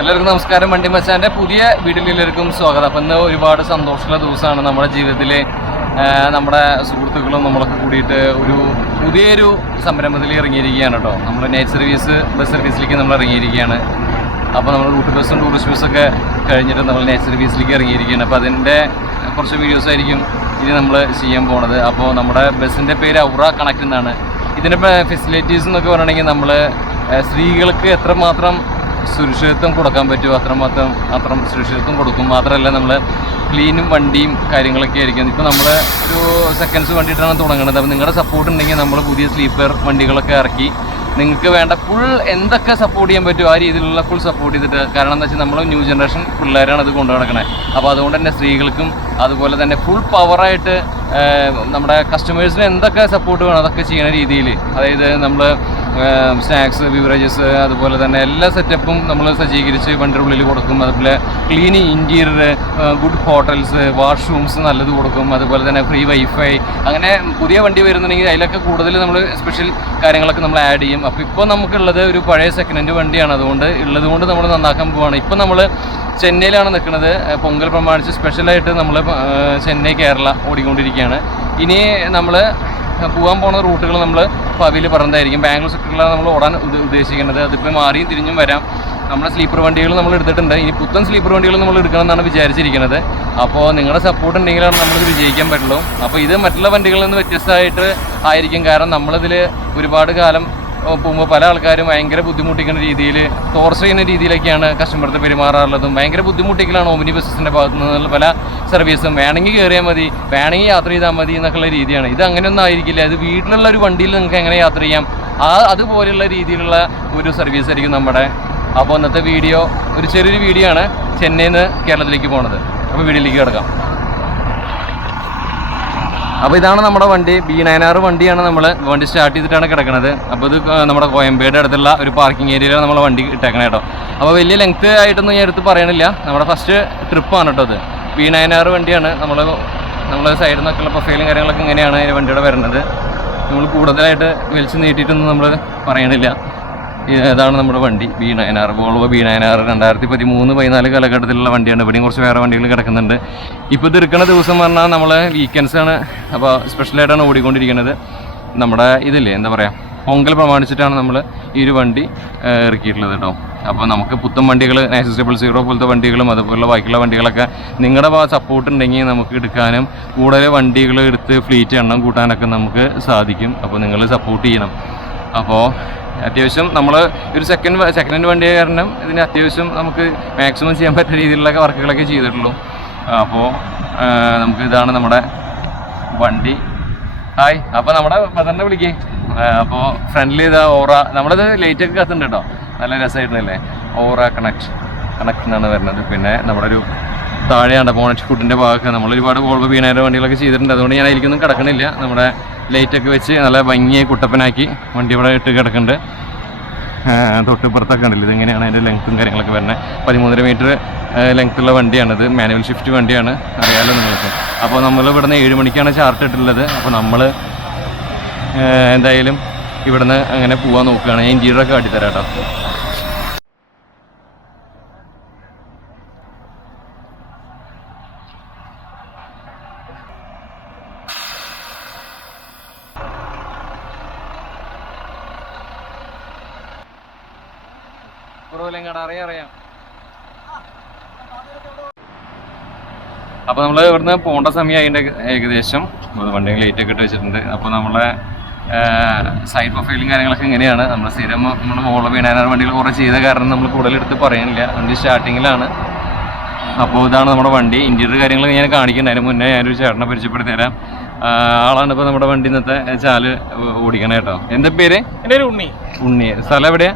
എല്ലാവർക്കും നമസ്കാരം. വണ്ടി മച്ചാൻ്റെ പുതിയ വീഡിയോയിലേക്കും സ്വാഗതം. അപ്പം ഇന്ന് ഒരുപാട് സന്തോഷമുള്ള ദിവസമാണ്. നമ്മുടെ ജീവിതത്തിൽ നമ്മുടെ സുഹൃത്തുക്കളും നമ്മളൊക്കെ കൂടിയിട്ട് ഒരു പുതിയൊരു സംരംഭത്തിൽ ഇറങ്ങിയിരിക്കുകയാണ് കേട്ടോ. നമ്മൾ നൈറ്റ് സർവീസ് ബസ് സർവീസിലേക്ക് നമ്മൾ ഇറങ്ങിയിരിക്കുകയാണ്. അപ്പോൾ നമ്മൾ റൂട്ട് ബസ്സും ടൂറിസ്റ്റ് ബസ്സൊക്കെ കഴിഞ്ഞിട്ട് നമ്മൾ നൈറ്റ് സർവീസിലേക്ക് ഇറങ്ങിയിരിക്കുകയാണ്. അപ്പോൾ അതിൻ്റെ കുറച്ച് വീഡിയോസ് ആയിരിക്കും ഇനി നമ്മൾ ചെയ്യാൻ പോകുന്നത്. അപ്പോൾ നമ്മുടെ ബസ്സിൻ്റെ പേര് ഔറ കണക്ട് എന്നാണ്. ഇതിൻ്റെ ഫെസിലിറ്റീസ് എന്നൊക്കെ പറയണമെങ്കിൽ നമ്മൾ സ്ത്രീകൾക്ക് എത്രമാത്രം സുരക്ഷിതത്വം കൊടുക്കാൻ പറ്റുമോ അത്രമാത്രം സുരക്ഷിതത്വം കൊടുക്കും. മാത്രമല്ല നമ്മൾ ക്ലീനും വണ്ടിയും കാര്യങ്ങളൊക്കെ ആയിരിക്കും. ഇപ്പോൾ നമ്മൾ ഒരു സെക്കൻഡ്സ് വണ്ടിയിട്ടാണ് തുടങ്ങുന്നത്. അപ്പോൾ നിങ്ങളുടെ സപ്പോർട്ട് ഉണ്ടെങ്കിൽ നമ്മൾ പുതിയ സ്ലീപ്പർ വണ്ടികളൊക്കെ ഇറക്കി നിങ്ങൾക്ക് വേണ്ട ഫുൾ എന്തൊക്കെ സപ്പോർട്ട് ചെയ്യാൻ പറ്റുമോ ആ രീതിയിലുള്ള ഫുൾ സപ്പോർട്ട് ചെയ്തിട്ട്. കാരണം എന്താ വെച്ചാൽ നമ്മൾ ന്യൂ ജനറേഷൻ പിള്ളേരാണ് അത് കൊണ്ടു നടക്കണേ. അപ്പോൾ അതുകൊണ്ട് തന്നെ സ്ത്രീകൾക്കും അതുപോലെ തന്നെ ഫുൾ പവറായിട്ട് നമ്മുടെ കസ്റ്റമേഴ്സിന് എന്തൊക്കെ സപ്പോർട്ട് വേണം അതൊക്കെ ചെയ്യുന്ന രീതിയിൽ, അതായത് നമ്മൾ സ്നാക്സ്, ബിവറേജസ്, അതുപോലെ തന്നെ എല്ലാ സെറ്റപ്പും നമ്മൾ സജ്ജീകരിച്ച് വണ്ടിയുടെ ഉള്ളിൽ കൊടുക്കും. അതുപോലെ cleaning, interior, good hotels, washrooms നല്ലത് കൊടുക്കും. അതുപോലെ തന്നെ ഫ്രീ വൈഫൈ. അങ്ങനെ പുതിയ വണ്ടി വരുന്നുണ്ടെങ്കിൽ അതിലൊക്കെ കൂടുതൽ നമ്മൾ സ്പെഷ്യൽ കാര്യങ്ങളൊക്കെ നമ്മൾ ആഡ് ചെയ്യും. അപ്പോൾ ഇപ്പോൾ നമുക്കുള്ളത് ഒരു പഴയ സെക്കൻഡ് ഹാൻഡ് വണ്ടിയാണ്. ഉള്ളതുകൊണ്ട് നമ്മൾ നന്നാക്കാൻ പോവുകയാണ്. ഇപ്പോൾ നമ്മൾ ചെന്നൈയിലാണ് നിൽക്കുന്നത്. പൊങ്കൽ പ്രമാണിച്ച് സ്പെഷ്യലായിട്ട് നമ്മൾ ചെന്നൈ, കേരള ഓടിക്കൊണ്ടിരിക്കുകയാണ്. ഇനി നമ്മൾ പോകാൻ പോകുന്ന റൂട്ടുകൾ നമ്മൾ ഭാവിയിൽ പറഞ്ഞതായിരിക്കും. ബാംഗ്ലൂർ സെക്ടറിലാണ് നമ്മൾ ഓടാൻ ഉദ്ദേശിക്കുന്നത്. അതിപ്പോൾ മാറിയും തിരിഞ്ഞും വരാം. നമ്മുടെ സ്ലീപ്പർ വണ്ടികൾ നമ്മൾ എടുത്തിട്ടുണ്ട്. ഇനി പുത്തൻ സ്ലീപ്പർ വണ്ടികൾ നമ്മൾ എടുക്കണമെന്നാണ് വിചാരിച്ചിരിക്കുന്നത്. അപ്പോൾ നിങ്ങളുടെ സപ്പോർട്ട് ഉണ്ടെങ്കിലാണ് നമ്മളിത് വിജയിക്കാൻ പറ്റുള്ളൂ. അപ്പോൾ ഇത് മറ്റുള്ള വണ്ടികളിൽ നിന്ന് വ്യത്യസ്തമായിട്ട് ആയിരിക്കും. കാരണം നമ്മളിതിൽ ഒരുപാട് കാലം പോകുമ്പോൾ പല ആൾക്കാരും ഭയങ്കര ബുദ്ധിമുട്ടിക്കുന്ന രീതിയിൽ, ടോർച്ചർ ചെയ്യുന്ന രീതിയിലൊക്കെയാണ് കസ്റ്റമർക്ക് പെരുമാറാറുള്ളതും. ഭയങ്കര ബുദ്ധിമുട്ടിക്കലാണ് ഓമിനി ബസ്സിൻ്റെ ഭാഗത്തു നിന്നുള്ള പല സർവീസും. വേണമെങ്കിൽ കയറിയാൽ മതി, വേണമെങ്കിൽ യാത്ര ചെയ്താൽ മതി എന്നൊക്കെയുള്ള രീതിയാണ്. ഇത് അങ്ങനെയൊന്നും ആയിരിക്കില്ല. ഇത് വീട്ടിലുള്ള ഒരു വണ്ടിയിൽ നിങ്ങൾക്ക് എങ്ങനെ യാത്ര ചെയ്യാം അതുപോലെയുള്ള രീതിയിലുള്ള ഒരു സർവീസ് ആയിരിക്കും നമ്മുടെ. അപ്പോൾ ഇന്നത്തെ വീഡിയോ ഒരു ചെറിയൊരു വീഡിയോ ആണ്, ചെന്നൈയിൽ നിന്ന് കേരളത്തിലേക്ക് പോകുന്നത്. അപ്പോൾ വീഡിയോയിലേക്ക് കിടക്കാം. അപ്പോൾ ഇതാണ് നമ്മുടെ വണ്ടി. B9R വണ്ടിയാണ്. നമ്മൾ വണ്ടി സ്റ്റാർട്ട് ചെയ്തിട്ടാണ് കിടക്കുന്നത്. അപ്പോൾ ഇത് നമ്മുടെ കോയമ്പേട് അടുത്തുള്ള ഒരു പാർക്കിംഗ് ഏരിയയിലാണ് നമ്മൾ വണ്ടി ഇട്ടേക്കണേ കേട്ടോ. അപ്പോൾ വലിയ ലെങ്ത്ത് ആയിട്ടൊന്നും ഞാൻ എടുത്ത് പറയണില്ല. നമ്മുടെ ഫസ്റ്റ് ട്രിപ്പാണ് കേട്ടോ. ഇത് B9R വണ്ടിയാണ്. നമ്മൾ സൈഡിൽ നിന്നൊക്കെയുള്ള പ്രൊഫൈലും കാര്യങ്ങളൊക്കെ ഇങ്ങനെയാണ് ഈ വണ്ടിയുടെ വരുന്നത്. നമ്മൾ കൂടുതലായിട്ട് വലിച്ചു നീട്ടിയിട്ടൊന്നും നമ്മൾ പറയണില്ല. ഇതാണ് നമ്മുടെ വണ്ടി B9R, വോൾവോ B9R 2013-14 കാലഘട്ടത്തിലുള്ള വണ്ടിയാണ്. ഇവിടെയും കുറച്ച് വേറെ വണ്ടികൾ കിടക്കുന്നുണ്ട്. ഇപ്പോൾ ഇത് എടുക്കുന്ന ദിവസം പറഞ്ഞാൽ നമ്മൾ വീക്കെൻഡ്സാണ്. അപ്പോൾ സ്പെഷ്യലായിട്ടാണ് ഓടിക്കൊണ്ടിരിക്കുന്നത്. നമ്മുടെ ഇതില്ലേ എന്താ പറയുക, പൊങ്കൽ പ്രമാണിച്ചിട്ടാണ് നമ്മൾ ഈ ഒരു വണ്ടി ഇറക്കിയിട്ടുള്ളത് കേട്ടോ. അപ്പോൾ നമുക്ക് പുത്തൻ വണ്ടികൾ, 9600 പോലത്തെ വണ്ടികളും അതുപോലുള്ള ബാക്കിയുള്ള വണ്ടികളൊക്കെ നിങ്ങളുടെ സപ്പോർട്ട് ഉണ്ടെങ്കിൽ നമുക്ക് എടുക്കാനും കൂടുതൽ വണ്ടികൾ എടുത്ത് ഫ്ലീറ്റ് എണ്ണം കൂട്ടാനൊക്കെ നമുക്ക് സാധിക്കും. അപ്പോൾ നിങ്ങൾ സപ്പോർട്ട് ചെയ്യണം. അപ്പോൾ അത്യാവശ്യം നമ്മൾ ഒരു സെക്കൻഡ് ഹാൻഡ് വണ്ടി കാരണം ഇതിന് അത്യാവശ്യം നമുക്ക് മാക്സിമം ചെയ്യാൻ പറ്റുന്ന രീതിയിലുള്ള വർക്കുകളൊക്കെ ചെയ്തിട്ടുള്ളൂ. അപ്പോൾ നമുക്ക് ഇതാണ് നമ്മുടെ വണ്ടി. ഹായ്. അപ്പോൾ നമ്മുടെ ബ്രദറിനെ വിളിക്കേ. അപ്പോൾ ഫ്രണ്ട്ലി ഇതാ ഓറ. നമ്മളിത് ലൈറ്റൊക്കെ കത്തുന്നുണ്ട് കേട്ടോ. നല്ല രസമായിട്ടല്ലേ. ഓറ കണക്ട് എന്നാണ് വരുന്നത്. പിന്നെ നമ്മുടെ ഒരു താഴെയാണ് ബോണറ്റ് ഫുഡിൻ്റെ ഭാഗമൊക്കെ നമ്മൾ ഒരുപാട് വോൾവോ B9R വണ്ടികളൊക്കെ ചെയ്തിട്ടുണ്ട്. അതുകൊണ്ട് ഞാൻ അതിലേക്കൊന്നും കിടക്കണില്ല. നമ്മുടെ ലൈറ്റൊക്കെ വെച്ച് നല്ല ഭംഗിയായി കുട്ടപ്പനാക്കി വണ്ടി ഇവിടെ ഇട്ട് കിടക്കുന്നുണ്ട്. തൊട്ടിപ്പുറത്തൊക്കെ ഉണ്ടല്ലോ. ഇതിങ്ങനെയാണ് അതിൻ്റെ ലെങ്ത്തും കാര്യങ്ങളൊക്കെ വരുന്നത്. 13 മീറ്റർ ലെങ്ത്തുള്ള വണ്ടിയാണിത്. മാനുവൽ ഷിഫ്റ്റ് വണ്ടിയാണ്, അറിയാമല്ലോ നിങ്ങൾക്ക്. അപ്പോൾ നമ്മൾ ഇവിടുന്ന് 7 മണിക്കാണ് ചാർട്ട് ഇട്ടുള്ളത്. അപ്പോൾ നമ്മൾ എന്തായാലും ഇവിടുന്ന് അങ്ങനെ പോകാൻ നോക്കുകയാണ്. ഇൻറ്റീരിയറൊക്കെ കാട്ടിത്തരാം കേട്ടോ. അറിയാം. അപ്പോൾ നമ്മൾ ഇവിടുന്ന് പോകേണ്ട സമയം അതിൻ്റെ ഏകദേശം വണ്ടി ലൈറ്റൊക്കെ ഇട്ട് വെച്ചിട്ടുണ്ട്. അപ്പോൾ നമ്മളെ സൈഡ് പ്രൊഫൈലും കാര്യങ്ങളൊക്കെ ഇങ്ങനെയാണ്. നമ്മൾ സ്ഥിരം നമ്മൾ വോൾവോ B9R വണ്ടികൾ കുറേ ചെയ്ത കാരണം നമ്മൾ കൂടുതലെടുത്ത് പറയുന്നില്ല. വണ്ടി സ്റ്റാർട്ടിങ്ങിലാണ്. അപ്പോൾ ഇതാണ് നമ്മുടെ വണ്ടി. ഇൻറ്റീരിയർ കാര്യങ്ങൾ ഞാൻ കാണിക്കുന്നുണ്ട്. അതിന് മുന്നേ ഞാനൊരു ചേട്ടനെ പരിചയപ്പെടുത്തി തരാം. ആളാണ് ഇപ്പോൾ നമ്മുടെ വണ്ടി ഇന്നത്തെ ചാല് ഓടിക്കണേ കേട്ടോ. എന്താ പേര്? എൻ്റെ പേര് ഉണ്ണി. സ്ഥലം എവിടെയാ?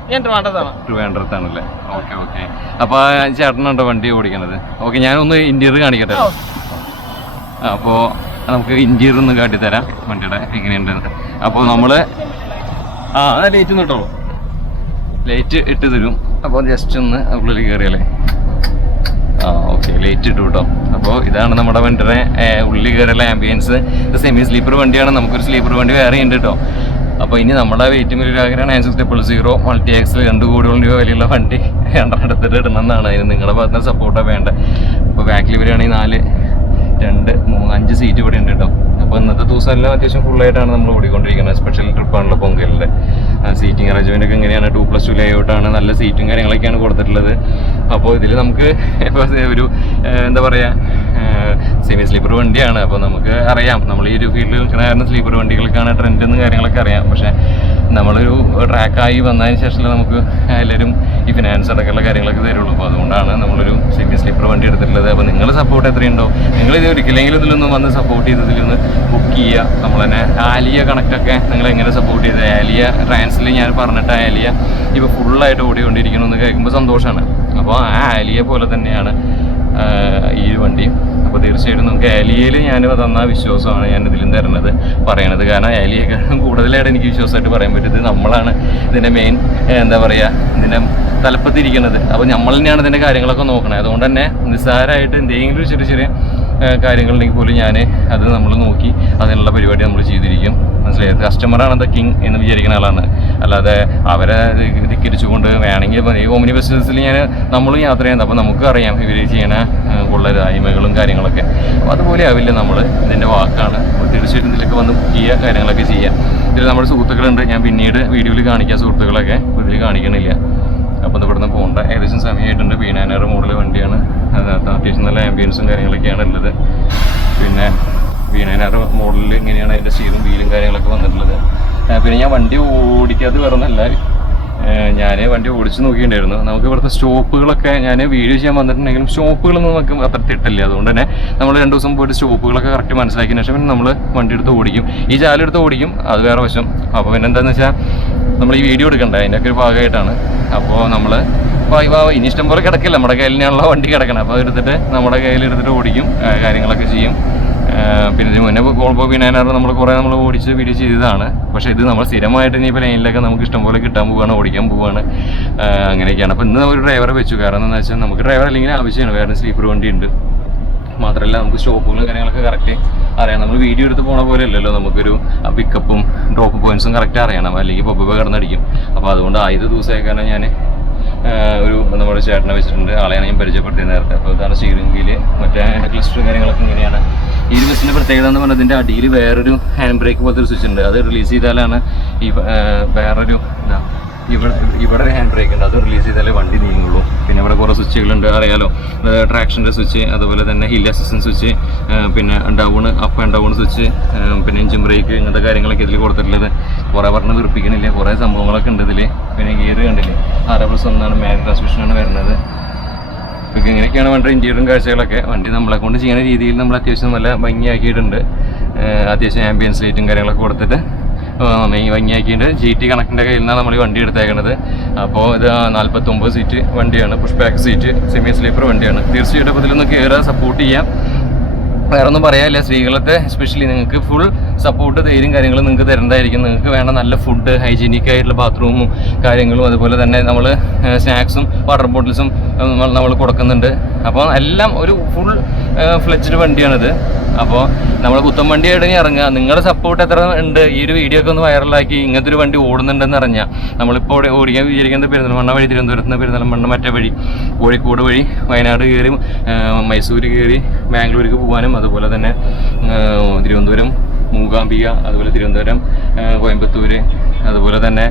ട്രിവാൻഡ്രത്താണല്ലേ. ഓക്കെ. അപ്പോൾ ചേട്ടനുണ്ടോ വണ്ടി ഓടിക്കണത്? ഓക്കെ, ഞാനൊന്ന് ഇൻറ്റീരിയർ കാണിക്കട്ടെ. അപ്പോൾ നമുക്ക് ഇൻറ്റീരിയർ ഒന്ന് കാട്ടിത്തരാം വണ്ടിയുടെ എങ്ങനെയുണ്ടെന്ന്. അപ്പോൾ നമ്മൾ ലൈറ്റ് ഒന്ന് ഇട്ടോളൂ. ലൈറ്റ് ഇട്ട് തരും. അപ്പോൾ ജസ്റ്റ് ഒന്ന് ഉള്ളിൽ കയറിയല്ലേ. ഓക്കെ, ലൈറ്റ് ഇട്ടു കേട്ടോ. അപ്പോൾ ഇതാണ് നമ്മുടെ വണ്ടിയുടെ ഉള്ളിൽ കയറിയുള്ള ആംബിയൻസ്. ഇത് സെമി സ്ലീപ്പർ വണ്ടിയാണ്. നമുക്കൊരു സ്ലീപ്പർ വണ്ടി വേറെ ഉണ്ട് കേട്ടോ. അപ്പോൾ ഇനി നമ്മുടെ വെയിറ്റ് വലിയൊരു ആഗ്രഹം 96000 മൾട്ടി എക്സിൽ 2 കോടിയോളം രൂപ വിലയുള്ള വണ്ടി എടുത്തിട്ട് ഇടണമെന്നാണ്. അതിന് നിങ്ങളുടെ ഭാഗത്ത് നിന്ന് സപ്പോർട്ടാണ് വേണ്ടത്. ഇപ്പോൾ ബാക്കിൽ വരികയാണെങ്കിൽ 4, 2, 3, 5 സീറ്റ് ഇവിടെ ഉണ്ട് കേട്ടോ. അപ്പോൾ ഇന്നത്തെ ദിവസം എല്ലാം അത്യാവശ്യം ഫുള്ളായിട്ടാണ് നമ്മൾ ഓടിക്കൊണ്ടിരിക്കുന്നത്. സ്പെഷ്യൽ ട്രിപ്പാണല്ലോ പൊങ്കലിൻ്റെ. സീറ്റിംഗ് അറേഞ്ച്മെൻ്റ് ഒക്കെ എങ്ങനെയാണ് 2+2 ലേഔട്ടാണ്. നല്ല സീറ്റും കാര്യങ്ങളൊക്കെയാണ് കൊടുത്തിട്ടുള്ളത്. അപ്പോൾ ഇതിൽ നമുക്ക് ഇപ്പോൾ ഒരു എന്താ പറയുക, സെമി സ്ലീപ്പർ വണ്ടിയാണ്. അപ്പോൾ നമുക്ക് അറിയാം, നമ്മൾ ഈ ഒരു ഫീൽഡിൽ നിൽക്കുന്ന കാരണം സ്ലീപ്പർ വണ്ടികൾക്കാണ് ട്രെൻഡ് എന്ന് കാര്യങ്ങളൊക്കെ അറിയാം. പക്ഷേ നമ്മളൊരു ട്രാക്കായി വന്നതിന് ശേഷം നമുക്ക് എല്ലാവരും ഈ ഫിനാൻസ് അടക്കമുള്ള കാര്യങ്ങളൊക്കെ തരുള്ളൂ. അപ്പോൾ അതുകൊണ്ടാണ് നമ്മളൊരു സെമി സ്ലീപ്പർ വണ്ടി എടുത്തിട്ടുള്ളത്. അപ്പോൾ നിങ്ങൾ സപ്പോർട്ട് എത്രയുണ്ടോ, നിങ്ങൾ ഇത് ഒരിക്കലെങ്കിലും ഇതിലൊന്നും വന്ന് സപ്പോർട്ട് ചെയ്തതിലൊന്ന് ബുക്ക് ചെയ്യുക. നമ്മൾ തന്നെ ആലിയ കണക്കൊക്കെ നിങ്ങൾ എങ്ങനെ സപ്പോർട്ട് ചെയ്തത്, ആലിയ ട്രാൻസിൽ ഞാൻ പറഞ്ഞിട്ട് ആലിയ ഇപ്പോൾ ഫുള്ളായിട്ട് ഓടിക്കൊണ്ടിരിക്കണമെന്ന് കേൾക്കുമ്പോൾ സന്തോഷമാണ്. അപ്പോൾ ആ ആലിയ പോലെ തന്നെയാണ് ഈ വണ്ടി. അപ്പോൾ തീർച്ചയായിട്ടും നമുക്ക് ആലിയയിൽ ഞാൻ തന്ന വിശ്വാസമാണ് ഞാൻ ഇതിലും തരുന്നത് പറയണത്. കാരണം ആലിയേക്കാളും കൂടുതലായിട്ട് എനിക്ക് വിശ്വാസമായിട്ട് പറയാൻ പറ്റുന്നത് നമ്മളാണ് ഇതിൻ്റെ മെയിൻ എന്താ പറയുക, ഇതിൻ്റെ തലപ്പത്തിരിക്കുന്നത്. അപ്പോൾ നമ്മൾ തന്നെയാണ് ഇതിൻ്റെ കാര്യങ്ങളൊക്കെ നോക്കണത്. അതുകൊണ്ട് തന്നെ നിസ്സാരമായിട്ട് എന്തെങ്കിലും ചെറിയ ചെറിയ കാര്യങ്ങളുണ്ടെങ്കിൽ പോലും ഞാൻ അത് നമ്മൾ നോക്കി അതിനുള്ള പരിപാടി നമ്മൾ ചെയ്തിരിക്കും. മനസ്സിലായത്? കസ്റ്റമറാണ് ദ കിങ് എന്ന് വിചാരിക്കുന്ന ആളാണ്. അല്ലാതെ അവരെ ധിക്കരിച്ചുകൊണ്ട് വേണമെങ്കിൽ ഈ ഓമിനി ബസ്സസിൽ നമ്മളും യാത്ര ചെയ്യുന്നത്. അപ്പോൾ നമുക്ക് അറിയാം ഇവർ ചെയ്യണ കൊള്ളരായ്മകളും കാര്യങ്ങളൊക്കെ. അപ്പോൾ അതുപോലെ ആവില്ല നമ്മൾ, ഇതിൻ്റെ വാക്കാണ്. അപ്പോൾ തീർച്ചയായിട്ടും ഇതിലൊക്കെ വന്ന് ബുക്ക് ചെയ്യുക, കാര്യങ്ങളൊക്കെ ചെയ്യാം. ഇതിൽ നമ്മുടെ സുഹൃത്തുക്കളുണ്ട്, ഞാൻ പിന്നീട് വീഡിയോയിൽ കാണിക്കാം സുഹൃത്തുക്കളൊക്കെ. ഇതിൽ കാണിക്കണില്ല. അപ്പോൾ ഇവിടുന്ന് പോകേണ്ട ഏകദേശം സമയമായിട്ടുണ്ട്. V9R മോഡൽ വണ്ടിയാണ്. അതിനകത്ത് അത്യാവശ്യം നല്ല ആംബിയൻസും കാര്യങ്ങളൊക്കെയാണ് ഉള്ളത്. പിന്നെ V9R മോഡലിൽ ഇങ്ങനെയാണ് അതിൻ്റെ സ്റ്റീറും വീലും കാര്യങ്ങളൊക്കെ വന്നിട്ടുള്ളത്. പിന്നെ ഞാൻ വണ്ടി ഓടിക്കാതെ വേറൊന്നല്ല, ഞാൻ വണ്ടി ഓടിച്ച് നോക്കിയിട്ടുണ്ടായിരുന്നു. നമുക്ക് ഇവിടുത്തെ സ്റ്റോപ്പുകളൊക്കെ ഞാൻ വീഡിയോ ചെയ്യാൻ വന്നിട്ടുണ്ടെങ്കിലും സ്റ്റോപ്പുകളൊന്നും നമുക്ക് അത്ര തിട്ടില്ല. അതുകൊണ്ട് തന്നെ നമ്മൾ 2 ദിവസം പോയിട്ട് സ്റ്റോപ്പുകളൊക്കെ കറക്റ്റ് മനസ്സിലാക്കിയതിന് ശേഷം പിന്നെ നമ്മൾ വണ്ടി എടുത്ത് ഓടിക്കും. ഈ ചാലെടുത്ത് ഓടിക്കും, അത് വേറെ വശം. അപ്പോൾ പിന്നെ എന്താണെന്ന് വെച്ചാൽ നമ്മൾ ഈ വീഡിയോ എടുക്കണ്ടേ, അതിൻ്റെയൊക്കെ ഒരു ഭാഗമായിട്ടാണ്. അപ്പോൾ നമ്മൾ ഇനി ഇഷ്ടം പോലെ കിടക്കില്ല, നമ്മുടെ കയ്യിലുള്ള വണ്ടി കിടക്കണം. അപ്പോൾ അതെടുത്തിട്ട് നമ്മുടെ കയ്യിലെടുത്തിട്ട് ഓടിക്കും, കാര്യങ്ങളൊക്കെ ചെയ്യും. പിന്നെ ഇതിന് മുന്നേ V9R നമ്മൾ കുറേ ഓടിച്ച് വീഡിയോ ചെയ്തതാണ്. പക്ഷേ ഇത് നമ്മൾ സ്ഥിരമായിട്ട് ഇനിയിപ്പോൾ ലൈനിലൊക്കെ നമുക്ക് ഇഷ്ടം പോലെ കിട്ടാൻ പോവുകയാണ്, ഓടിക്കാൻ പോവുകയാണ്, അങ്ങനെയൊക്കെയാണ്. അപ്പോൾ ഇന്ന് ഒരു ഡ്രൈവറെ വെച്ചു. കാരണം എന്താണെന്ന് വെച്ചാൽ നമുക്ക് ഡ്രൈവർ അല്ലെങ്കിൽ ആവശ്യമാണ്, വേറെ സ്ലീപ്പർ വണ്ടി ഉണ്ട്. മാത്രമല്ല നമുക്ക് സ്റ്റോപ്പുകളും കാര്യങ്ങളൊക്കെ കറക്റ്റ് അറിയാം. നമ്മൾ വീഡിയോ എടുത്ത് പോണ പോലെ അല്ലല്ലോ, നമുക്കൊരു പിക്കപ്പും ഡ്രോപ്പ് പോയിൻറ്റ്സും കറക്റ്റ് അറിയണം, അല്ലെങ്കിൽ പൊപ്പ കിടന്നടിക്കും. അപ്പോൾ അതുകൊണ്ട് 5 ദിവസമായിക്കാണ് ഞാൻ ഒരു നമ്മുടെ ചേട്ടനെ വെച്ചിട്ടുണ്ട്. ആളെയാണ് ഞാൻ പരിചയപ്പെടുത്തിയത് നേരത്തെ. അപ്പോൾ ഇതാണ് സ്റ്റീറിംഗ് വീല്, മറ്റേ അതിൻ്റെ ക്ലസ്റ്റർ കാര്യങ്ങളൊക്കെ ഇങ്ങനെയാണ്. ഈ ബസ്സിൻ്റെ പ്രത്യേകത എന്ന് പറഞ്ഞാൽ ഇതിൻ്റെ അടിയിൽ വേറൊരു ഹാൻഡ് ബ്രേക്ക് പോലത്തെ ഒരു സ്വിച്ച് ഉണ്ട്. അത് റിലീസ് ചെയ്താലാണ് ഈ വേറൊരു ഇവിടെ ഒരു ഹാൻഡ് ബ്രേക്ക് ഉണ്ട്, അത് റിലീസ് ചെയ്താലേ വണ്ടി നീങ്ങുള്ളൂ. പിന്നെ ഇവിടെ കുറേ സ്വിച്ചുകളുണ്ട്, അറിയാലോ. ട്രാക്ഷൻ്റെ സ്വിച്ച്, അതുപോലെ തന്നെ ഹിൽ അസിസ്റ്റൻസ് സ്വിച്ച്, പിന്നെ down up and down switch, പിന്നെ എഞ്ചിൻ ബ്രേക്ക്, ഇങ്ങനത്തെ കാര്യങ്ങളൊക്കെ ഇതിൽ കൊടുത്തിട്ടുള്ളത്. കുറേ പറഞ്ഞ് വീർപ്പിക്കണില്ല, കുറേ സംഭവങ്ങളൊക്കെ ഉണ്ട് ഇതിൽ. പിന്നെ ഗിയർ കണ്ടില്ലേ, 6+1 മാനുവൽ ട്രാൻസ്മിഷനാണ് വരുന്നത്. ഇതൊക്കെ ഇങ്ങനെയൊക്കെയാണ് വണ്ടി ഇൻറ്റീരിയറും കാഴ്ചകളൊക്കെ. വണ്ടി നമ്മളെ കൊണ്ട് ചെയ്യുന്ന രീതിയിൽ നമ്മൾ അത്യാവശ്യം നല്ല ഭംഗിയാക്കിയിട്ടുണ്ട്. അത്യാവശ്യം ആംബിയൻസ് ലൈറ്റും കാര്യങ്ങളൊക്കെ കൊടുത്തിട്ട് ഭംഗിയാക്കിയിട്ട് GT കണക്കിൻ്റെ കയ്യിൽ നിന്നാണ് നമ്മൾ ഈ വണ്ടി എടുത്തേക്കുന്നത്. അപ്പോൾ ഇത് 49 സീറ്റ് വണ്ടിയാണ്, push back seat, semi sleeper വണ്ടിയാണ്. തീർച്ചയായിട്ടും അപ്പോൾ ഇതിലൊന്ന് കയറുക, സപ്പോർട്ട് ചെയ്യാം. വേറെ ഒന്നും പറയാനില്ല. സ്ത്രീകളത്തെ എസ്പെഷ്യലി നിങ്ങൾക്ക് ഫുൾ സപ്പോർട്ട് ധൈര്യം കാര്യങ്ങളും നിങ്ങൾക്ക് തരേണ്ടതായിരിക്കും. നിങ്ങൾക്ക് വേണ്ട നല്ല ഫുഡ്, ഹൈജീനിക് ആയിട്ടുള്ള ബാത്റൂമും കാര്യങ്ങളും, അതുപോലെ തന്നെ നമ്മൾ സ്നാക്സും വാട്ടർ ബോട്ടിൽസും നമ്മൾ കൊടുക്കുന്നുണ്ട്. അപ്പോൾ എല്ലാം ഒരു ഫുൾ ഫ്ലെഡ്ജ്ഡ് വണ്ടിയാണിത്. അപ്പോൾ നമ്മൾ പുത്തൻ വണ്ടിയായിട്ട് ഇറങ്ങുക. നിങ്ങളുടെ സപ്പോർട്ട് എത്ര ഉണ്ട്, ഈ ഒരു വീഡിയോ ഒക്കെ ഒന്ന് വൈറലാക്കി ഇങ്ങനത്തെ ഒരു വണ്ടി ഓടുന്നുണ്ടെന്ന് അറിഞ്ഞാൽ. നമ്മളിപ്പോൾ ഓടിക്കാൻ വിചാരിക്കുന്നത് പെരിന്തൽമണ്ണ വഴി, തിരുവനന്തപുരത്ത് നിന്ന് പെരിന്തൽമണ്ണ മറ്റേ വഴി, കോഴിക്കോട് വഴി വയനാട് കയറി മൈസൂർ കയറി ബാംഗ്ലൂർക്ക് പോകാനും, അതുപോലെ തന്നെ തിരുവനന്തപുരം മൂകാംബിക, അതുപോലെ തിരുവനന്തപുരം കോയമ്പത്തൂർ, അതുപോലെ തന്നെ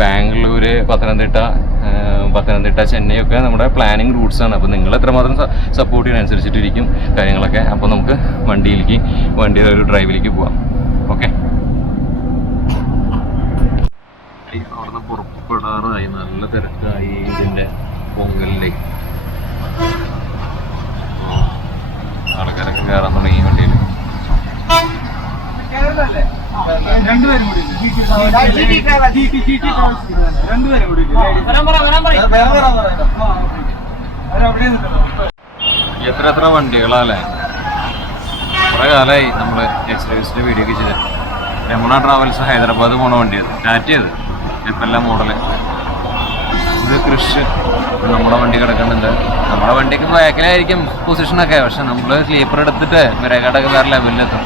ബാംഗ്ലൂർ, പത്തനംതിട്ട, ചെന്നൈ ഒക്കെ നമ്മുടെ പ്ലാനിങ് റൂട്ട്സാണ്. അപ്പോൾ നിങ്ങൾ എത്രമാത്രം സപ്പോർട്ട് ചെയ്യുന്നതനുസരിച്ചിട്ടിരിക്കും കാര്യങ്ങളൊക്കെ. അപ്പോൾ നമുക്ക് വണ്ടിയുടെ ഒരു ഡ്രൈവിലേക്ക് പോവാം. ഓക്കെ, അവിടുന്ന് പുറപ്പെടാറായി, നല്ല തിരക്കായി ഇതിൻ്റെ പൊങ്കലിലേക്ക്. ആൾക്കാരൊക്കെ കയറാൻ തുടങ്ങി വണ്ടിയിൽ. എത്ര വണ്ടികളല്ലേ. കുറെ കാലമായി നമ്മൾ എക്സ്പ്രസിന്റെ വീഡിയോ ഒക്കെ ചെയ്തത്. രമണ ട്രാവൽസ് ഹൈദരാബാദ് പോണ വണ്ടിയത്, ടാറ്റയത്, ഇപ്പെല്ലാം മോഡല്. ഇത് കൃഷി നമ്മുടെ വണ്ടി കിടക്കുന്നുണ്ട്. നമ്മുടെ വണ്ടിക്ക് ബാക്കിലായിരിക്കും പൊസിഷനൊക്കെ, പക്ഷെ നമ്മൾ സ്ലീപ്പർ എടുത്തിട്ട് വിരകാടൊക്കെ വേറെ ലെവലിലെത്തും.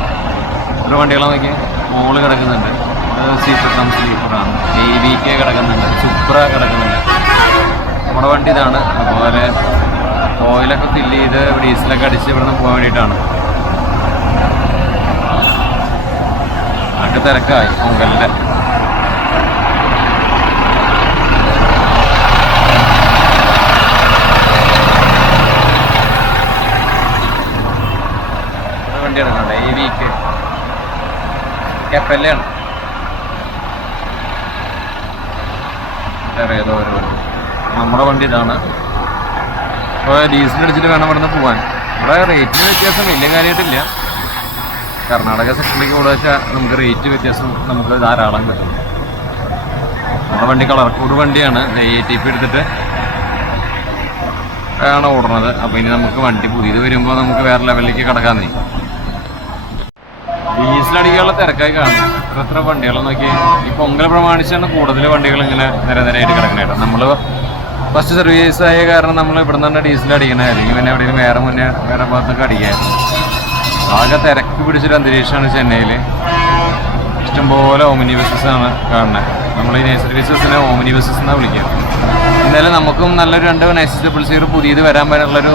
ഇത്ര വണ്ടികളെ നോക്കി മോള് കിടക്കുന്നുണ്ട്. സ്ലീപ്പറാണ്. AVK കിടക്കുന്നുണ്ട്, സുപ്ര കിടക്കുന്നുണ്ട്. നമ്മുടെ വണ്ടി ഇതാണ്. അതുപോലെ ഓയിലൊക്കെ ഫില്ല് ചെയ്ത് ഡീസലൊക്കെ അടിച്ച് ഇവിടുന്ന് പോകാൻ വേണ്ടിയിട്ടാണ്. അതൊക്കെ തിരക്കായി പൊങ്കലിൻ്റെ. വണ്ടി കിടക്കുന്നുണ്ട് AVK കപ്പല്ലാണ്. ഏതോ ഒരു വണ്ടി. നമ്മുടെ വണ്ടി ഇതാണ്. അപ്പോൾ ഡീസൽ അടിച്ചിട്ട് വേണം ഇവിടുന്ന് പോകാൻ. ഇവിടെ റേറ്റിന് വ്യത്യാസം വലിയ കാര്യമായിട്ടില്ല. കർണാടക സെക്ഷനിലേക്ക് കൂടെ വെച്ചാൽ നമുക്ക് റേറ്റ് വ്യത്യാസം നമുക്ക് ധാരാളം കിട്ടും. നമ്മുടെ വണ്ടി കളർ കോഡ് വണ്ടിയാണ്. ATP എടുത്തിട്ട് ആണ് ഓടുന്നത്. അപ്പോൾ ഇനി നമുക്ക് വണ്ടി പുതിയത് വരുമ്പോൾ നമുക്ക് വേറെ ലെവലിലേക്ക് കിടക്കാന്നേ. ഡീസലടിക്കാനുള്ള തിരക്കായി കാണുന്നത്. എത്ര വണ്ടികൾ നോക്കി. ഈ പൊങ്കൽ പ്രമാണിച്ചാണ് കൂടുതൽ വണ്ടികൾ ഇങ്ങനെ നിരനിരയായിട്ട് കിടക്കണേട്ടോ. നമ്മൾ ഫസ്റ്റ് സർവീസ് ആയ കാരണം നമ്മൾ ഇവിടെ നിന്ന് തന്നെ ഡീസൽ അടിക്കണേ. അല്ലെങ്കിൽ പിന്നെ എവിടെയെങ്കിലും വേറെ ഭാഗത്തൊക്കെ അടിക്കാൻ. ആകെ തിരക്ക് പിടിച്ചൊരു അന്തരീക്ഷമാണ് ചെന്നൈയിൽ. ഇഷ്ടംപോലെ ഓമിനി ബസ്സസാണ് കാണുന്നത്. നമ്മൾ ഈ നഴ്സറി ബസ്സസിനെ ഓമിനി ബസ്സസ് എന്നാണ് വിളിക്കുക. എന്തായാലും നമുക്കും നല്ലൊരു 2 900 പുതിയത് വരാൻ പറ്റുള്ളൊരു,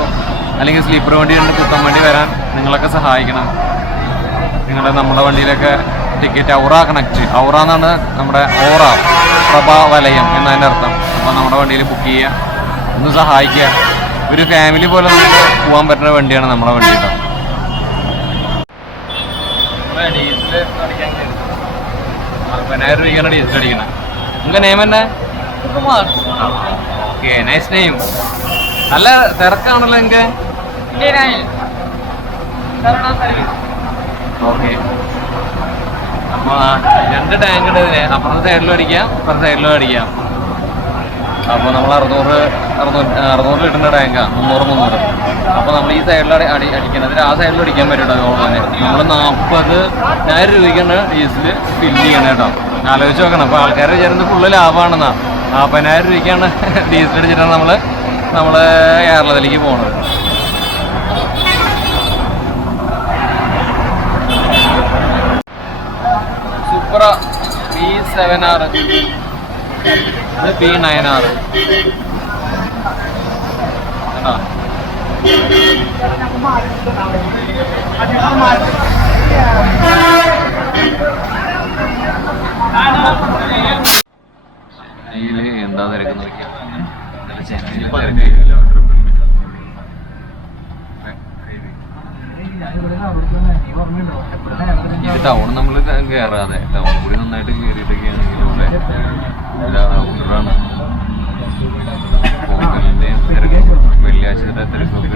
അല്ലെങ്കിൽ സ്ലീപ്പർ വണ്ടി 2 പുത്തൻ വണ്ടി വരാൻ നിങ്ങളൊക്കെ സഹായിക്കണം. നമ്മുടെ വണ്ടിയിലൊക്കെ ടിക്കറ്റ് ഔറ എന്നാണ് നമ്മുടെ പ്രഭാ വലയം എന്നതിൻ്റെ അർത്ഥം. അപ്പോൾ നമ്മുടെ വണ്ടിയിൽ ബുക്ക് ചെയ്യുക, ഒന്ന് സഹായിക്കുക. ഒരു ഫാമിലി പോലെ നമുക്ക് പോകാൻ പറ്റുന്ന വണ്ടിയാണ് നമ്മുടെ വണ്ടി കേട്ടോ. ഡീസൽ അടിക്കാൻ 40,000 രൂപയ്ക്കാണ് ഡീസൽ അടിക്കണം. നിങ്ങൾക്ക് നെയിം തന്നെ? Okay, nice name. നല്ല തിരക്കാണല്ലോ എനിക്ക്. ഓക്കെ, അപ്പോൾ 2 ടാങ്ക് ഉണ്ട് ഇതിന്. അപ്പുറത്തെ സൈഡിലും അടിക്കാം, ഇപ്പുറത്തെ സൈഡിലും അടിക്കാം. അപ്പോൾ നമ്മൾ 600 ലിറ്ററിൻ്റെ ടാങ്കാണ്. 300. അപ്പോൾ നമ്മൾ ഈ സൈഡിൽ അടിക്കുന്നത് ആ സൈഡിൽ അടിക്കാൻ പറ്റും. അതുപോലെ തന്നെ നമ്മൾ 40,000 രൂപയ്ക്കാണ് ഡീസൽ ഫില്ല് ചെയ്യണം കേട്ടോ. ആലോചിച്ച് നോക്കണം. അപ്പോൾ ആൾക്കാർ വിചാരിക്കുന്നത് ഫുള്ള് ലാഭമാണെന്നാ. 40,000 രൂപയ്ക്കാണ് ഡീസൽ അടിച്ചിട്ടാണ് നമ്മൾ കേരളത്തിലേക്ക് പോകുന്നത്. സൂപ്പർ P7R, ഇത് P9R കേട്ടോ. ചെന്നൈയിൽ എന്താ തിരക്ക് നോക്കിയാൽ ഇത് ടൗൺ നമ്മൾ കയറാതെ ടൗൺ കൂടി നന്നായിട്ട് കയറിയിട്ടൊക്കെയാണെങ്കിൽ ഇവിടെ ഊറാണ്. പൊങ്കലിൻ്റെ തിരക്കും വെള്ളിയാഴ്ചത്തെ തിരക്കൊക്കെ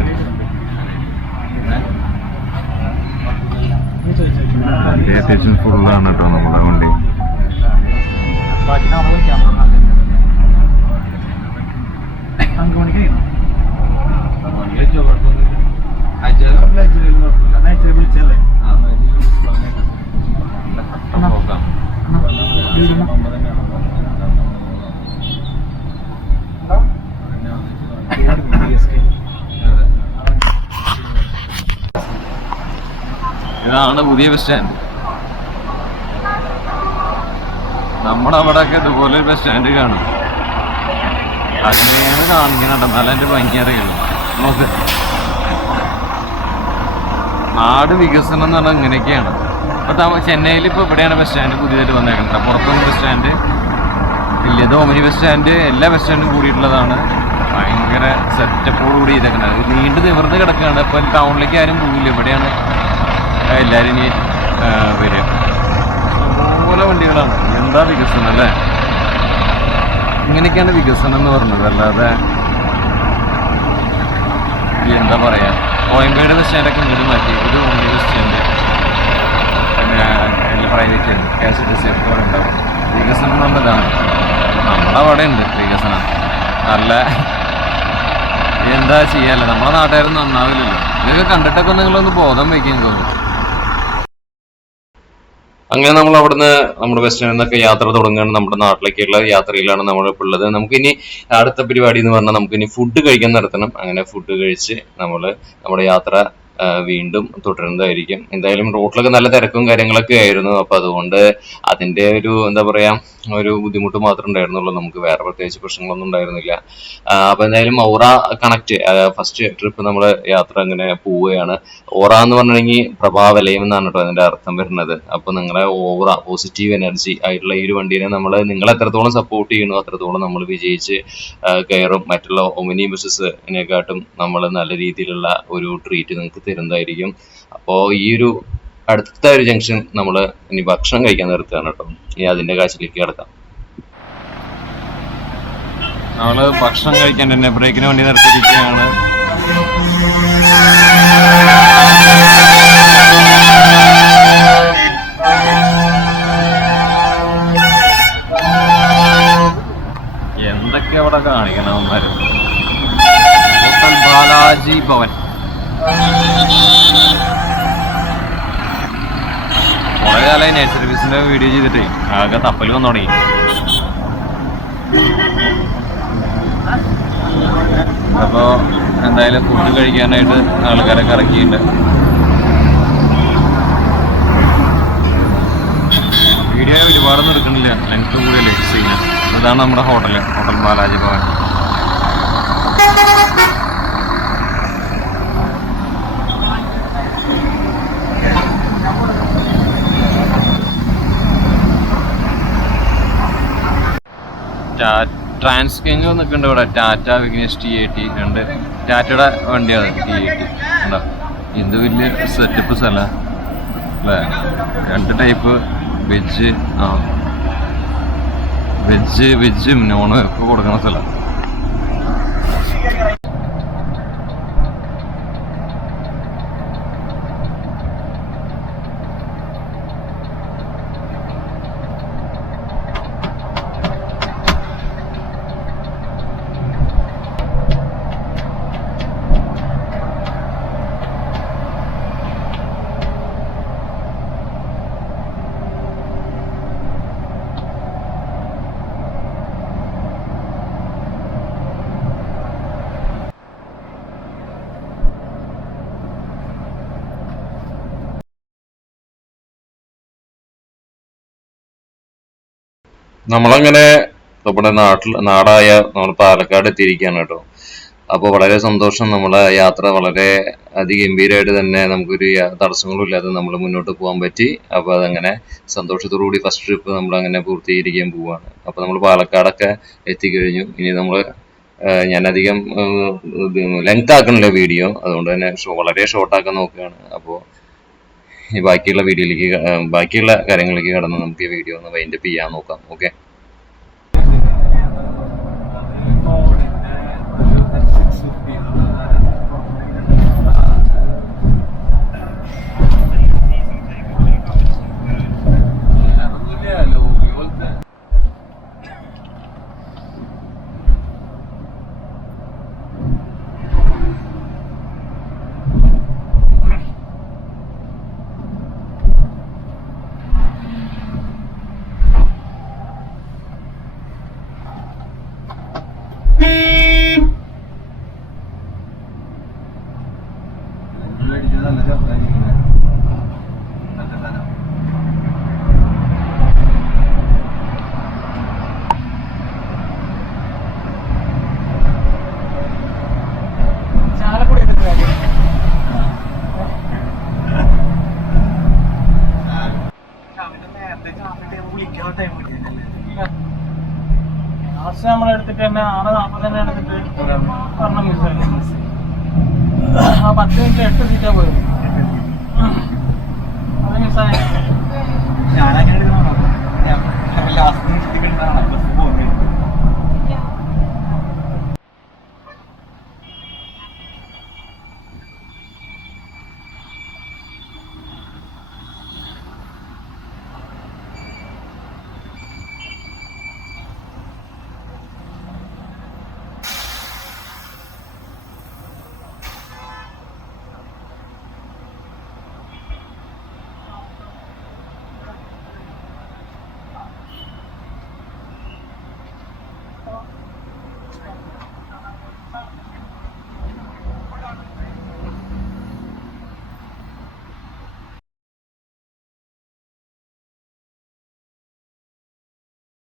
അത്യാവശ്യം ഫുള്ളാണ് കേട്ടോ നമ്മുടെ വണ്ടി. ഇതാണ് പുതിയ ബസ് സ്റ്റാൻഡ്. നമ്മുടെ അവിടെയൊക്കെ ഇതുപോലെ ഒരു ബസ് സ്റ്റാൻഡ് കാണും. അതിനെയാണ് കാണിക്കുന്നുണ്ട്. എന്നാലും എൻ്റെ ഭംഗി അറിയുള്ളൂ. നോക്ക്, നാട് വികസനം എന്ന് പറഞ്ഞാൽ ഇങ്ങനെയൊക്കെയാണ്. ഇപ്പോൾ ചെന്നൈയിൽ ഇപ്പോൾ ഇവിടെയാണ് ബസ് സ്റ്റാൻഡ് പുതിയതായിട്ട് വന്നേക്കുന്നത്. പുറത്തൊന്നും ബസ് സ്റ്റാൻഡ് ഇല്ല. ഇത് ഓമിനി ബസ് സ്റ്റാൻഡ് എല്ലാ ബസ് സ്റ്റാൻഡും കൂടിയിട്ടുള്ളതാണ്. ഭയങ്കര സെറ്റപ്പോട് കൂടി ചെയ്തേക്കുന്നത്. നീണ്ടു നിവർന്ന് കിടക്കുകയാണ്. ഇപ്പോൾ ടൗണിലേക്ക് ആരും പോകില്ല. ഇവിടെയാണ് എല്ലാവരും ഇനി വരിക. അതുപോലെ വണ്ടികളാണ്. എന്താ വികസനം അല്ലേ? ഇങ്ങനെയൊക്കെയാണ് വികസനം എന്ന് പറഞ്ഞത്. അല്ലാതെ എന്താ പറയുക, കോയമ്പേട് ബസ് സ്റ്റാൻഡൊക്കെ ഇങ്ങോട്ട് മാറ്റി ഒരു ഓൺലി ബസ് സ്റ്റാൻഡ് പിന്നെ പ്രൈവറ്റ് KSRTC ഒക്കെ അവിടെ ഉണ്ടാവും. വികസനം എന്നുള്ളതാണ്. നമ്മുടെ അവിടെ ഉണ്ട് വികസനം. നല്ല എന്താ ചെയ്യാല്ലേ, നമ്മളെ നാട്ടുകാരും നന്നാവില്ലല്ലോ. ഇതൊക്കെ കണ്ടിട്ടൊക്കെ നിങ്ങളൊന്ന് ബോധം വയ്ക്കാൻ തോന്നുന്നു. അങ്ങനെ നമ്മൾ അവിടുന്ന് നമ്മുടെ ബസ് സ്റ്റാൻഡിൽ നിന്നൊക്കെ യാത്ര തുടങ്ങുകയാണ്. നമ്മുടെ നാട്ടിലേക്കുള്ള യാത്രയിലാണ് നമ്മളിപ്പോൾ ഉള്ളത്. നമുക്കിനി അടുത്ത പരിപാടി എന്ന് പറഞ്ഞാൽ നമുക്കിനി ഫുഡ് കഴിക്കാൻ നടത്തണം. അങ്ങനെ ഫുഡ് കഴിച്ച് നമ്മൾ നമ്മുടെ യാത്ര വീണ്ടും തുടരുന്നതായിരിക്കും. എന്തായാലും റോഡിലൊക്കെ നല്ല തിരക്കും കാര്യങ്ങളൊക്കെ ആയിരുന്നു. അപ്പൊ അതുകൊണ്ട് അതിന്റെ ഒരു എന്താ പറയാ ഒരു ബുദ്ധിമുട്ട് മാത്രമേ ഉണ്ടായിരുന്നുള്ളൂ. നമുക്ക് വേറെ പ്രത്യേകിച്ച് പ്രശ്നങ്ങളൊന്നും ഉണ്ടായിരുന്നില്ല. അപ്പൊ എന്തായാലും ഔറ കണക്ട് ഫസ്റ്റ് ട്രിപ്പ് നമ്മൾ യാത്ര അങ്ങനെ പോവുകയാണ്. ഓറ എന്ന് പറഞ്ഞിട്ടുണ്ടെങ്കിൽ പ്രഭാവലയം എന്നാണ് കേട്ടോ അതിന്റെ അർത്ഥം വരുന്നത്. അപ്പൊ നിങ്ങളെ ഓറ പോസിറ്റീവ് എനർജി ആയിട്ടുള്ള ഈ ഒരു വണ്ടീനെ നമ്മൾ നിങ്ങൾ എത്രത്തോളം സപ്പോർട്ട് ചെയ്യുന്നു അത്രത്തോളം നമ്മൾ വിജയിച്ച് കയറും. മറ്റുള്ള ഒമിനി ബസ്സസിനെക്കാട്ടും നമ്മൾ നല്ല രീതിയിലുള്ള ഒരു ട്രീറ്റ് നിങ്ങൾക്ക് തരുന്നതായിരിക്കും. അപ്പോൾ ഈ ഒരു അടുത്ത ഒരു ജംഗ്ഷൻ നമ്മൾ ഇനി ഭക്ഷണം കഴിക്കാൻ നിർത്തുകയാണ് കേട്ടോ. ഇനി അതിന്റെ കാഴ്ചയിലേക്ക് കിടക്കാം. നമ്മള് ഭക്ഷണം കഴിക്കാൻ തന്നെ ബ്രേക്കിന് വേണ്ടി നിർത്തിയിരിക്കുകയാണ്. എന്തൊക്കെ അവിടെ കാണിക്കണം അവന്മാര്. ഹോട്ടൽ ബാലാജി ഭവൻ. കുറെ കാലമായി നൈറ്റ് സർവീസിന്റെ വീഡിയോ ചെയ്തിട്ട് ആകെ തപ്പൽ വന്നു തുടങ്ങി. അപ്പോൾ എന്തായാലും ഫുഡ് കഴിക്കാനായിട്ട് ആൾക്കാരൊക്കെ ഇറക്കിയിട്ടുണ്ട്. വീഡിയോ ഒരുപാടൊന്നും എടുക്കണില്ല, ലെങ്ത് കൂടി ലെക്സ് ചെയ്യാം. ഇതാണ് നമ്മുടെ ഹോട്ടൽ ബാലാജി ഭവൻ. ട്രാൻസ്കിങ് നിൽക്കുന്നുണ്ട് ഇവിടെ. ടാറ്റ വിഗ്നേഷ് T80 രണ്ട് ടാറ്റയുടെ വണ്ടിയാണ് T80. ഉണ്ടോ എന്ത് വലിയ സെറ്റപ്പ് സ്ഥലം അല്ലേ. രണ്ട് ടൈപ്പ് വെജും നോണും ഒക്കെ കൊടുക്കുന്ന സ്ഥലം. നമ്മളങ്ങനെ നമ്മുടെ നാടായ നമ്മൾ പാലക്കാട് എത്തിയിരിക്കുകയാണ് കേട്ടോ. അപ്പോൾ വളരെ സന്തോഷം. നമ്മളെ യാത്ര വളരെ അതിഗംഭീരമായിട്ട് തന്നെ നമുക്കൊരു തടസ്സങ്ങളും ഇല്ലാതെ നമ്മൾ മുന്നോട്ട് പോകാൻ പറ്റി. അപ്പോൾ അതങ്ങനെ സന്തോഷത്തോടു കൂടി ഫസ്റ്റ് ട്രിപ്പ് നമ്മൾ അങ്ങനെ പൂർത്തീകരിക്കാൻ പോവുകയാണ്. അപ്പോൾ നമ്മൾ പാലക്കാടൊക്കെ എത്തിക്കഴിഞ്ഞു. ഇനി നമ്മൾ ഞാനധികം ലെങ്ത് ആക്കണില്ല വീഡിയോ, അതുകൊണ്ട് തന്നെ വളരെ ഷോർട്ടാക്കാൻ നോക്കുകയാണ്. അപ്പോൾ ബാക്കിയുള്ള ബാക്കിയുള്ള കാര്യങ്ങളിലേക്ക് കടന്ന് നമുക്ക് ഈ വീഡിയോ ഒന്ന് വൈൻഡപ്പ് ചെയ്യാൻ നോക്കാം. ഓക്കെ. നമ്മളെടുത്തിട്ട് തന്നെ 6:40 തന്നെ എടുത്തിട്ട് ഒരെണ്ണം മിസ്സായി. 10 മിനിറ്റ് 8 സീറ്റാ പോയത്. അത് മിസ്സായി. ഞാനങ്ങനെ ലാസ്റ്റ്